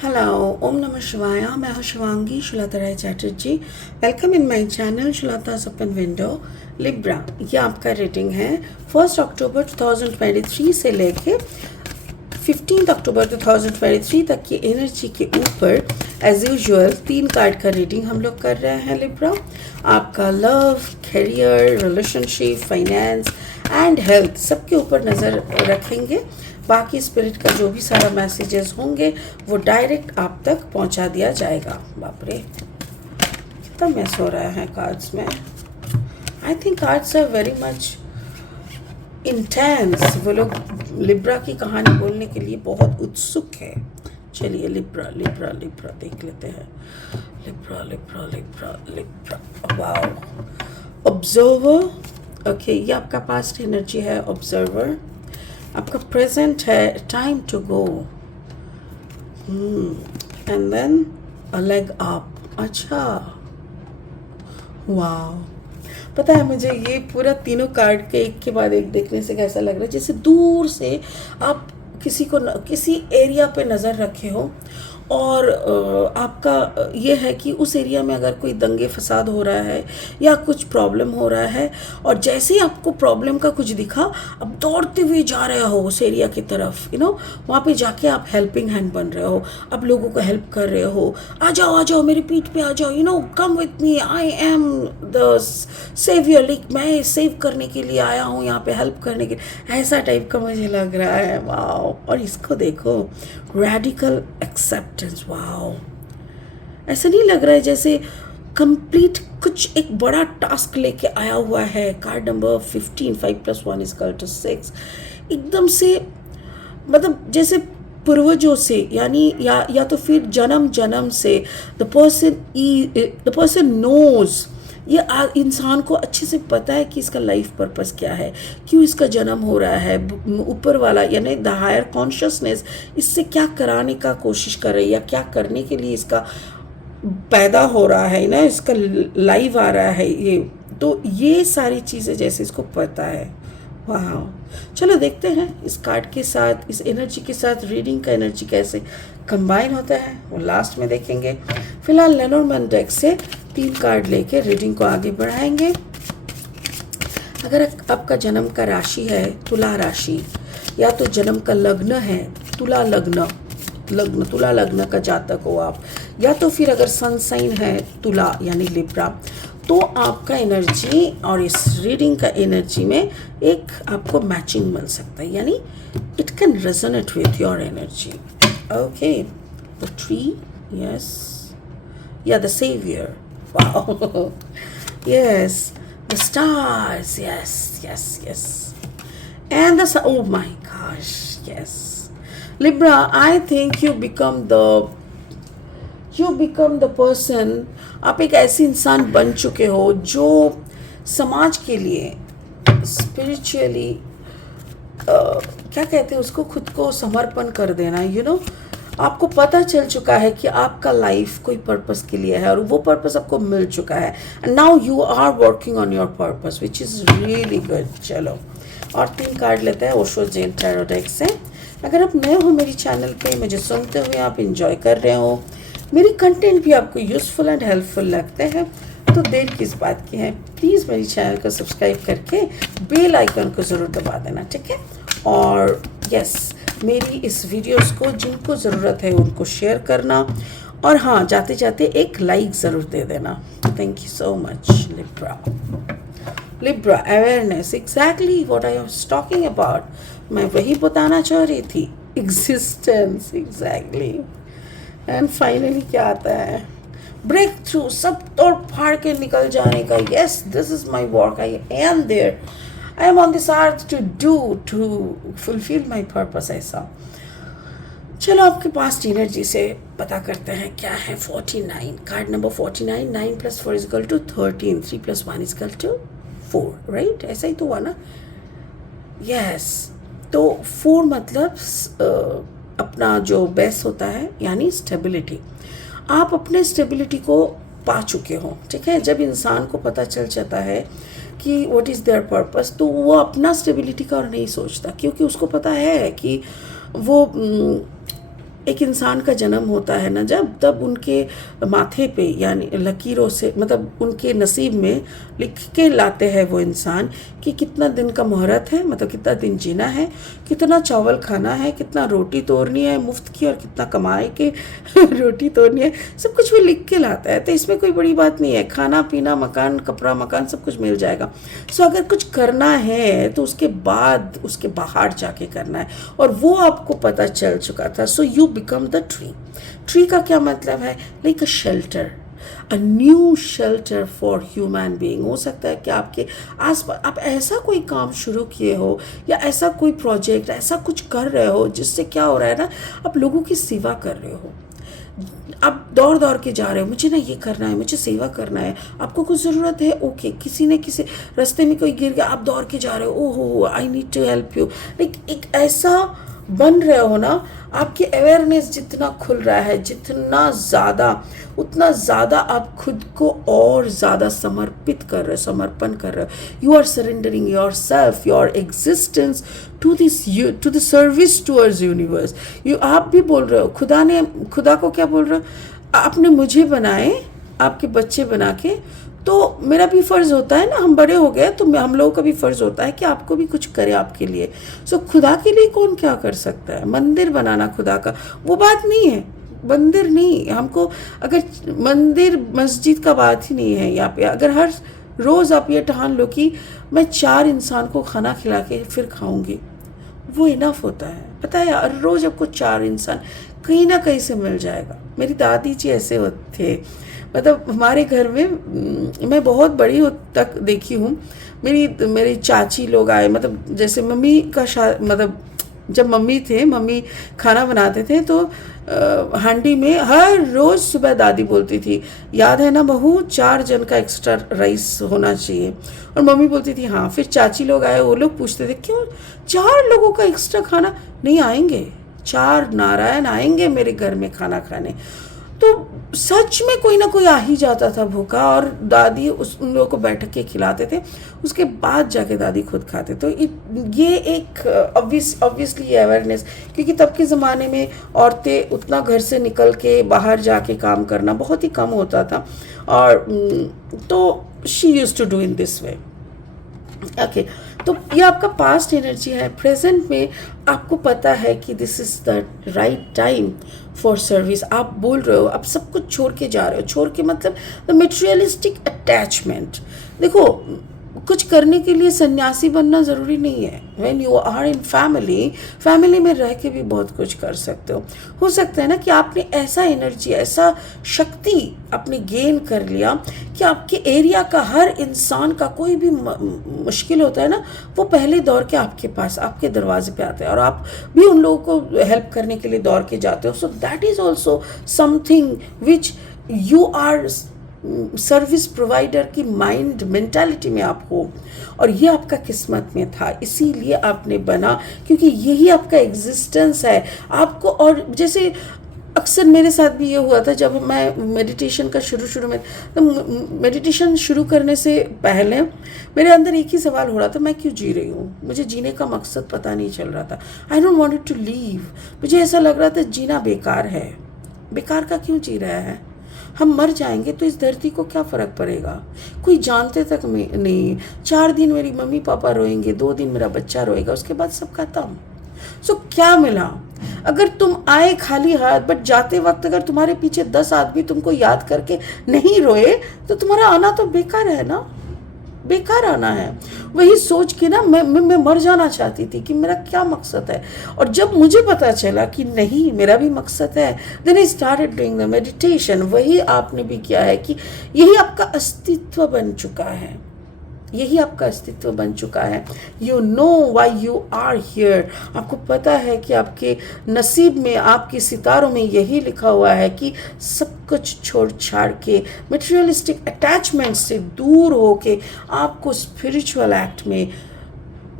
Hello, Om Namah Shivaya. मैं हूँ Shivangi Shulata Rai Chatterjee. Welcome in my channel Shulata's open window. Libra, ये आपका रीडिंग है 1 अक्टूबर 2023 से लेके 15 अक्टूबर 2023 तक की एनर्जी के ऊपर एज यूजुअल 3 कार्ड का रीडिंग हम लोग कर रहे हैं. लिब्रा, आपका love, career, relationship, finance and health सबके ऊपर नज़र रखेंगे. बाकी स्पिरिट का जो भी सारा मैसेजेस होंगे वो डायरेक्ट आप तक पहुंचा दिया जाएगा. बाप रे, कितना मैस हो रहा है कार्ड्स में. I think cards are very much intense. वो लोग लिब्रा की कहानी बोलने के लिए बहुत उत्सुक है. चलिए लिब्रा लिब्रा लिब्रा देख लेते हैं. Libra Libra Libra Libra, wow. Observer, okay, ये आपका पास्ट एनर्जी है. ऑब्जर्वर, आपका प्रेजेंट है time to go, and then a leg up. अच्छा, वाह. पता है मुझे ये पूरा तीनों कार्ड के एक के बाद एक देखने से कैसा लग रहा है जैसे दूर से आप किसी एरिया पे नज़र रखे हो और आपका ये है कि उस एरिया में अगर कोई दंगे फसाद हो रहा है या कुछ प्रॉब्लम हो रहा है और जैसे ही आपको प्रॉब्लम का कुछ दिखा अब दौड़ते हुए जा रहे हो उस एरिया की तरफ. वहाँ पे जाके आप हेल्पिंग हैंड बन रहे हो. आप लोगों को हेल्प कर रहे हो. आ जाओ मेरी पीठ पे आ जाओ. Come with me, I am the saviour. Like मैं सेव करने के लिए आया हूँ यहाँ पे, हेल्प करने के लिए. ऐसा टाइप का मुझे लग रहा है. वाओ. और इसको देखो, रेडिकल एक्सेप्टेंस. वाओ, ऐसा नहीं लग रहा है जैसे कंप्लीट कुछ एक बड़ा टास्क लेके आया हुआ है. Card number 15, 5 + 1 = 6. एकदम से मतलब जैसे पूर्वजों से, यानी या तो फिर जन्म से द पर्सन नोज. ये इंसान को अच्छे से पता है कि इसका लाइफ पर्पस क्या है, क्यों इसका जन्म हो रहा है. ऊपर वाला यानी द हायर कॉन्शियसनेस इससे क्या कराने का कोशिश कर रही है या क्या करने के लिए इसका पैदा हो रहा है ना, इसका लाइव आ रहा है ये. तो ये सारी चीज़ें जैसे इसको पता है. वाह. चलो देखते हैं इस कार्ड के साथ, इस एनर्जी के साथ रीडिंग का एनर्जी कैसे कंबाइन होता है वो लास्ट में देखेंगे. फिलहाल लेनोर्मैन डेक से 3 कार्ड लेके रीडिंग को आगे बढ़ाएंगे. अगर आपका जन्म का राशि है तुला राशि, या तो जन्म का लग्न है तुला लग्न का जातक हो आप, या तो फिर अगर सन साइन है तुला यानी लिब्रा, तो आपका एनर्जी और इस रीडिंग का एनर्जी में एक आपको मैचिंग मिल सकता है. यानी it can resonate with your energy. Okay, the tree, yes, या the saviour. Wow. Yes, the stars. Yes. And the sun. Oh my gosh. Yes. Libra, I think you become the person. आप एक ऐसे इंसान बन चुके हो जो समाज के लिए स्पिरिचुअली क्या कहते हैं उसको, खुद को समर्पण कर देना. आपको पता चल चुका है कि आपका लाइफ कोई पर्पस के लिए है और वो पर्पस आपको मिल चुका है. And now you are working on your purpose which is really good. चलो, और 3 कार्ड लेते हैं ओशो जैन टैरो डेक से. अगर आप नए हो मेरी चैनल पे, मुझे सुनते हुए आप इंजॉय कर रहे हो, मेरी कंटेंट भी आपको यूज़फुल एंड हेल्पफुल लगते हैं, तो देर किस बात की है. प्लीज़ मेरी चैनल को सब्सक्राइब करके बेल आइकन को ज़रूर दबा देना, ठीक है. और यस, मेरी इस वीडियोस को जिनको ज़रूरत है उनको शेयर करना, और हाँ, जाते जाते एक लाइक ज़रूर दे देना. Thank you so much. Libra awareness, exactly what I was talking about. मैं वही बताना चाह रही थी. Existence, exactly. एंड फाइनली क्या आता है, ब्रेक थ्रू, सब तोड़ फाड़ के निकल जाने का. Yes, this is my work, I am there, I am on this earth to fulfill my purpose. ऐसा. चलो आपके पास एनर्जी से पता करते हैं क्या है. 49, कार्ड नंबर 49. 9 + 4 = 13. 3 + 1 = 4. राइट, ऐसा ही तो हुआ ना. यस, तो 4 मतलब अपना जो बेस होता है यानी स्टेबिलिटी. आप अपने स्टेबिलिटी को पा चुके हो, ठीक है. जब इंसान को पता चल जाता है कि व्हाट इज़ देयर पर्पस, तो वो अपना स्टेबिलिटी का और नहीं सोचता, क्योंकि उसको पता है कि वो एक इंसान का जन्म होता है ना जब, तब उनके माथे पे यानी लकीरों से, मतलब उनके नसीब में लिख के लाते हैं वो इंसान कि कितना दिन का मुहूर्त है, मतलब कितना दिन जीना है, कितना चावल खाना है, कितना रोटी तोड़नी है मुफ्त की, और कितना कमाए के रोटी तोड़नी है, सब कुछ भी लिख के लाता है। तो इसमें कोई बड़ी बात नहीं है, खाना पीना मकान कपड़ा मकान सब कुछ मिल जाएगा। सो अगर कुछ करना है तो उसके बाद उसके बाहर जाके करना है, और वो आपको पता चल चुका था। So you become the tree. Tree का क्या मतलब है? Like a shelter, a new shelter for human being. हो सकता है कि आपके आसपास आप ऐसा कोई काम शुरू किए हो, या ऐसा कोई प्रोजेक्ट, ऐसा कुछ कर रहे हो जिससे क्या हो रहा है ना, आप लोगों की सेवा कर रहे हो। आप दौड़ दौड़ के जा रहे हो, मुझे ना ये करना है, मुझे सेवा करना है, आपको कुछ ज़रूरत है, ओके, किसी ने किसी रास्ते में कोई गिर गया, आप दौड़ के जा रहे हो, ओहो I need to help you. Like एक ऐसा बन रहे हो ना, आपकी अवेयरनेस जितना खुल रहा है, जितना ज़्यादा, उतना ज़्यादा आप खुद को और ज़्यादा समर्पित कर रहे हो, समर्पण कर रहे हो। You are surrendering your self, your existence to this, to the service towards universe. आप भी बोल रहे हो, खुदा को क्या बोल रहे हो? आपने मुझे बनाए, आपके बच्चे बना के, तो मेरा भी फ़र्ज़ होता है ना, हम बड़े हो गए तो हम लोगों का भी फ़र्ज़ होता है कि आपको भी कुछ करे आपके लिए। सो खुदा के लिए कौन क्या कर सकता है? मंदिर बनाना खुदा का वो बात नहीं है, मंदिर नहीं हमको, अगर मंदिर मस्जिद का बात ही नहीं है यहाँ पे। अगर हर रोज़ आप ये ठान लो कि मैं 4 इंसान को खाना खिला के फिर खाऊंगी, वो इनफ होता है। पता है, हर रोज़ आपको 4 इंसान कहीं ना कहीं से मिल जाएगा। मेरी दादी जी ऐसे होते थे, मतलब हमारे घर में मैं बहुत बड़ी तक देखी हूँ, मेरी चाची लोग आए, मतलब जैसे मम्मी का मतलब जब मम्मी थे, मम्मी खाना बनाते थे तो हांडी में हर रोज़ सुबह दादी बोलती थी, याद है ना बहू, 4 जन का एक्स्ट्रा राइस होना चाहिए। और मम्मी बोलती थी हाँ। फिर चाची लोग आए, वो लोग पूछते थे क्यों 4 लोगों का एक्स्ट्रा खाना? नहीं आएंगे, 4 नारायण आएंगे मेरे घर में खाना खाने। तो सच में कोई ना कोई आ ही जाता था भूखा, और दादी उन लोगों को बैठ के खिलाते थे, उसके बाद जाके दादी खुद खाते। तो ये एक ऑब्वियसली अवेयरनेस, क्योंकि तब के ज़माने में औरतें उतना घर से निकल के बाहर जाके काम करना बहुत ही कम होता था, और तो she used to do in this way. Okay, तो ये आपका पास्ट एनर्जी है। प्रेजेंट में आपको पता है कि this is the right time for service. आप बोल रहे हो, आप सब कुछ छोड़ के जा रहे हो। छोड़ के मतलब द मटेरियलिस्टिक अटैचमेंट। देखो, कुछ करने के लिए सन्यासी बनना ज़रूरी नहीं है। When you are in family में रह के भी बहुत कुछ कर सकते हो सकता है ना कि आपने ऐसा एनर्जी, ऐसा शक्ति आपने गेन कर लिया कि आपके एरिया का हर इंसान का कोई भी मुश्किल होता है ना, वो पहले दौड़ के आपके पास, आपके दरवाजे पे आते हैं, और आप भी उन लोगों को हेल्प करने के लिए दौड़ के जाते हो। So that is also something which you are service provider की माइंड मेंटालिटी में आप हो, और ये आपका किस्मत में था, इसीलिए आपने बना, क्योंकि यही आपका एग्जिस्टेंस है आपको। और जैसे अक्सर मेरे साथ भी ये हुआ था, जब मैं मेडिटेशन का शुरू में, तो मेडिटेशन शुरू करने से पहले मेरे अंदर एक ही सवाल हो रहा था, मैं क्यों जी रही हूँ? मुझे जीने का मकसद पता नहीं चल रहा था। I don't wanted to leave. मुझे ऐसा लग रहा था जीना बेकार है। बेकार का क्यों जी रहा है? हम मर जाएंगे तो इस धरती को क्या फ़र्क पड़ेगा? कोई जानते तक नहीं। 4 दिन मेरी मम्मी पापा रोएंगे, 2 दिन मेरा बच्चा रोएगा, उसके बाद सब खत्म। सो क्या मिला? अगर तुम आए खाली हाथ, बट जाते वक्त अगर तुम्हारे पीछे 10 आदमी तुमको याद करके नहीं रोए, तो तुम्हारा आना तो बेकार है ना, बेकार आना है। वही सोच के ना मैं मर जाना चाहती थी कि मेरा क्या मकसद है। और जब मुझे पता चला कि नहीं, मेरा भी मकसद है, then I started doing the meditation. वही आपने भी किया है कि यही आपका अस्तित्व बन चुका है, यही आपका अस्तित्व बन चुका है। You know why you are here. आपको पता है कि आपके नसीब में, आपके सितारों में यही लिखा हुआ है कि सब कुछ छोड़ छाड़ के, मटेरियलिस्टिक अटैचमेंट से दूर होके आपको स्पिरिचुअल एक्ट में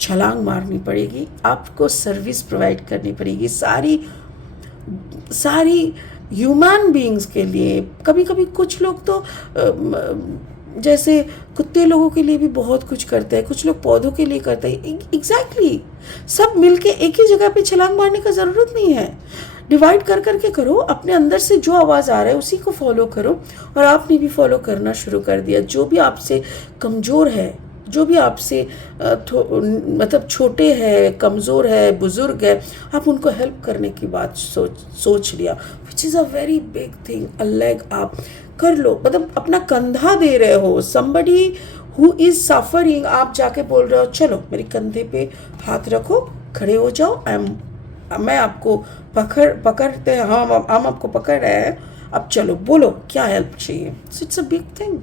छलांग मारनी पड़ेगी, आपको सर्विस प्रोवाइड करनी पड़ेगी सारी ह्यूमन बीइंग्स के लिए। कभी कभी कुछ लोग तो जैसे कुत्ते लोगों के लिए भी बहुत कुछ करते हैं, कुछ लोग पौधों के लिए करते हैं। एग्जैक्टली सब मिलके एक ही जगह पे छलांग मारने का ज़रूरत नहीं है। डिवाइड कर करके करो, अपने अंदर से जो आवाज़ आ रहा है उसी को फॉलो करो। और आपने भी फॉलो करना शुरू कर दिया। जो भी आपसे कमज़ोर है, जो भी आपसे मतलब छोटे हैं, कमज़ोर है, बुज़ुर्ग है, आप उनको हेल्प करने की बात सोच लिया, which is a very big thing. A leg आप कर लो, मतलब अपना कंधा दे रहे हो। समबडी हु इज़ सफरिंग, आप जाके बोल रहे हो चलो मेरे कंधे पे हाथ रखो, खड़े हो जाओ, मैं आपको पकड़ते हैं, हम आपको पकड़ रहे हैं, अब चलो बोलो क्या हेल्प चाहिए। It's a big thing.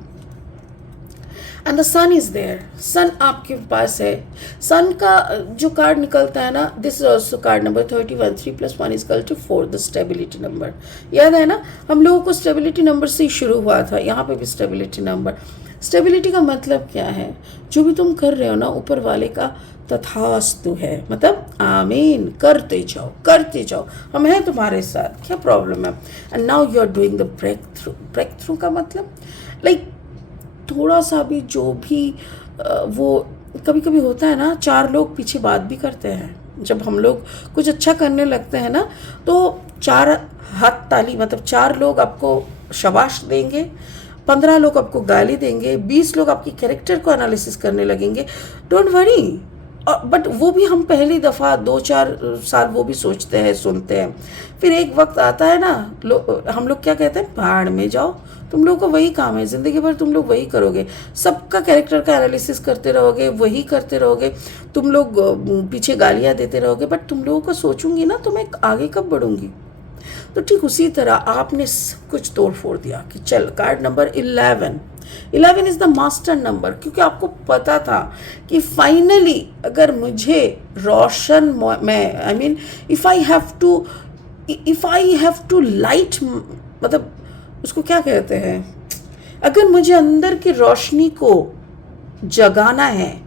And the sun is there, sun आपके पास है। सन का जो कार्ड निकलता है ना, this is also card number 31, 3 + 1 = 4, the stability number. याद है ना, हम लोगों को स्टेबिलिटी नंबर से ही शुरू हुआ था, यहाँ पे भी स्टेबिलिटी नंबर। स्टेबिलिटी का मतलब क्या है? जो भी तुम कर रहे हो ना, ऊपर वाले का तथास्तु है, मतलब आमीन, करते जाओ करते जाओ, हम हैं तुम्हारे साथ, क्या प्रॉब्लम है। And now you are doing the breakthrough. Breakthrough का मतलब लाइक थोड़ा सा भी जो भी वो कभी कभी होता है ना, 4 लोग पीछे बात भी करते हैं। जब हम लोग कुछ अच्छा करने लगते हैं ना, तो 4 हाथ ताली, मतलब 4 लोग आपको शाबाश देंगे, 15 लोग आपको गाली देंगे, 20 लोग आपकी कैरेक्टर को एनालिसिस करने लगेंगे। Don't worry. बट वो भी हम पहली दफ़ा 2-4 साल वो भी सोचते हैं, सुनते हैं। फिर एक वक्त आता है ना, हम लोग क्या कहते हैं, भाड़ में जाओ, तुम लोगों को वही काम है, ज़िंदगी भर तुम लोग वही करोगे, सबका कैरेक्टर का एनालिसिस करते रहोगे, वही करते रहोगे, तुम लोग पीछे गालियाँ देते रहोगे, बट तुम लोगों को सोचूंगी ना तो मैं आगे कब बढ़ूंगी। तो ठीक उसी तरह आपने सब कुछ तोड़ फोड़ दिया कि चल, card number 11 is the master number, क्योंकि आपको पता था कि फाइनली अगर मुझे रोशन में I mean if I have to light, मतलब उसको क्या कहते हैं, अगर मुझे अंदर की रोशनी को जगाना है,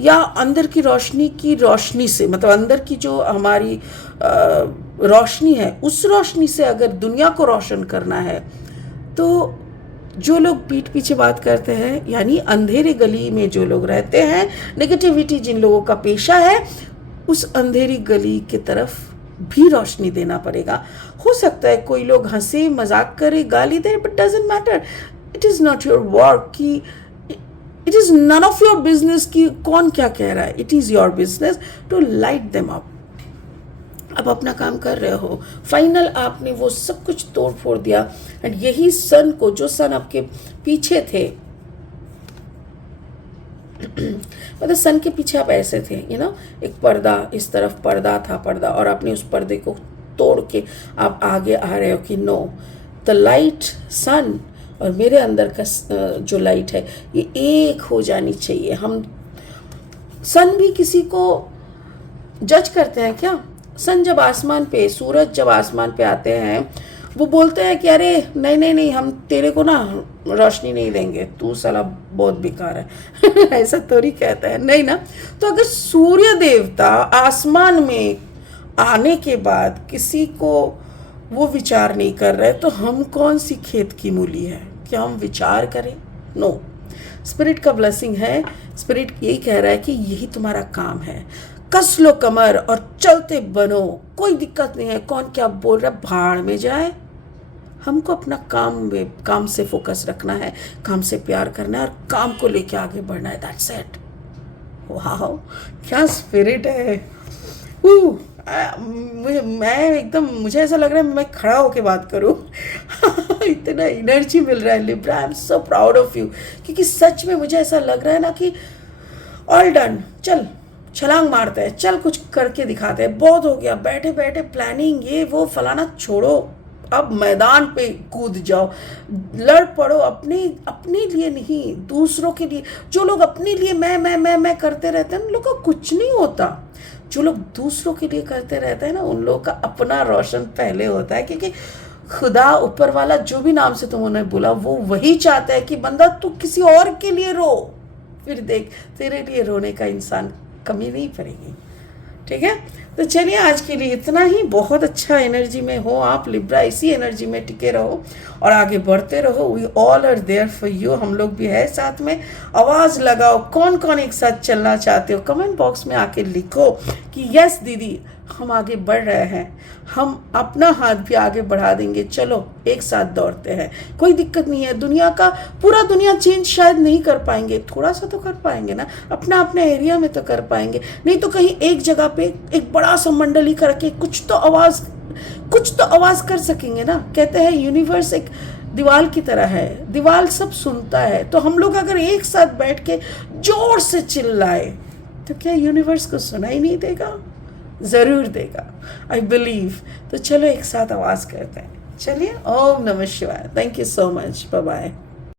या अंदर की रोशनी से, मतलब अंदर की जो हमारी रोशनी है, उस रोशनी से अगर दुनिया को रोशन करना है, तो जो लोग पीठ पीछे बात करते हैं, यानी अंधेरे गली में जो लोग रहते हैं, नेगेटिविटी जिन लोगों का पेशा है, उस अंधेरी गली की तरफ भी रोशनी देना पड़ेगा। हो सकता है कोई लोग हंसे, मजाक करे, गाली दे, but doesn't matter, it is not your work कि it is none of your business कि कौन क्या कह रहा है। It is your business to light them up. अब अपना काम कर रहे हो, फाइनल आपने वो सब कुछ तोड़ फोड़ दिया। एंड यही सन को, जो सन आपके पीछे थे, मतलब सन के पीछे आप ऐसे थे, एक पर्दा, इस तरफ पर्दा था, पर्दा, और आपने उस पर्दे को तोड़ के आप आगे आ रहे हो कि नो, द लाइट सन और मेरे अंदर का जो लाइट है, ये एक हो जानी चाहिए। हम सन भी किसी को जज करते हैं क्या? सन जब आसमान पे, सूरज जब आसमान पे आते हैं, वो बोलते हैं कि अरे नहीं नहीं नहीं, हम तेरे को ना रोशनी नहीं देंगे, तू साला बहुत बेकार है ऐसा थोड़ी कहता है, नहीं ना। तो अगर सूर्य देवता आसमान में आने के बाद किसी को वो विचार नहीं कर रहे, तो हम कौन सी खेत की मूली है, क्या हम विचार करें? नो, स्पिरिट का ब्लेसिंग है। स्पिरिट यही कह रहा है कि यही तुम्हारा काम है, कस लो कमर और चलते बनो, कोई दिक्कत नहीं है, कौन क्या बोल रहा है, भाड़ में जाए। हमको अपना काम से फोकस रखना है, काम से प्यार करना है, और काम को लेके आगे बढ़ना है, दैट्स इट। वाह, क्या स्पिरिट है। मुझे ऐसा लग रहा है मैं खड़ा होके बात करूं इतना एनर्जी मिल रहा है Libra, I am so proud of you, क्योंकि सच में मुझे ऐसा लग रहा है ना कि ऑल डन, चल छलांग मारते हैं, चल कुछ करके दिखाते हैं, बहुत हो गया बैठे बैठे प्लानिंग ये वो फलाना, छोड़ो, अब मैदान पे कूद जाओ, लड़ पड़ो, अपने लिए नहीं, दूसरों के लिए। जो लोग अपने लिए मैं करते रहते हैं, उन लोग का कुछ नहीं होता। जो लोग दूसरों के लिए करते रहते हैं ना, उन लोगों का अपना रोशन पहले होता है, क्योंकि खुदा, ऊपर वाला, जो भी नाम से तुम उन्हें बोला, वो वही चाहता है कि बंदा तू किसी और के लिए रो, फिर देख तेरे लिए रोने का इंसान कमी नहीं पड़ेगी। ठीक है, तो चलिए आज के लिए इतना ही। बहुत अच्छा एनर्जी में हो आप लिब्रा, इसी एनर्जी में टिके रहो और आगे बढ़ते रहो। We all are there for you, हम लोग भी है साथ में। आवाज़ लगाओ, कौन कौन एक साथ चलना चाहते हो कमेंट बॉक्स में आके लिखो कि यस दीदी हम आगे बढ़ रहे हैं, हम अपना हाथ भी आगे बढ़ा देंगे, चलो एक साथ दौड़ते हैं। कोई दिक्कत नहीं है, दुनिया का पूरा दुनिया चेंज शायद नहीं कर पाएंगे, थोड़ा सा तो कर पाएंगे ना, अपना अपने एरिया में तो कर पाएंगे, नहीं तो कहीं एक जगह पे एक बड़ा सा मंडली करके कुछ तो आवाज़ कर सकेंगे ना। कहते हैं यूनिवर्स एक दीवार की तरह है, दीवार सब सुनता है। तो हम लोग अगर एक साथ बैठ के जोर से चिल्लाए तो क्या यूनिवर्स को सुनाई नहीं देगा? ज़रूर देगा, आई बिलीव। तो चलो एक साथ आवाज़ करते हैं। चलिए, ओम नमः शिवाय। Thank you so much, bye bye.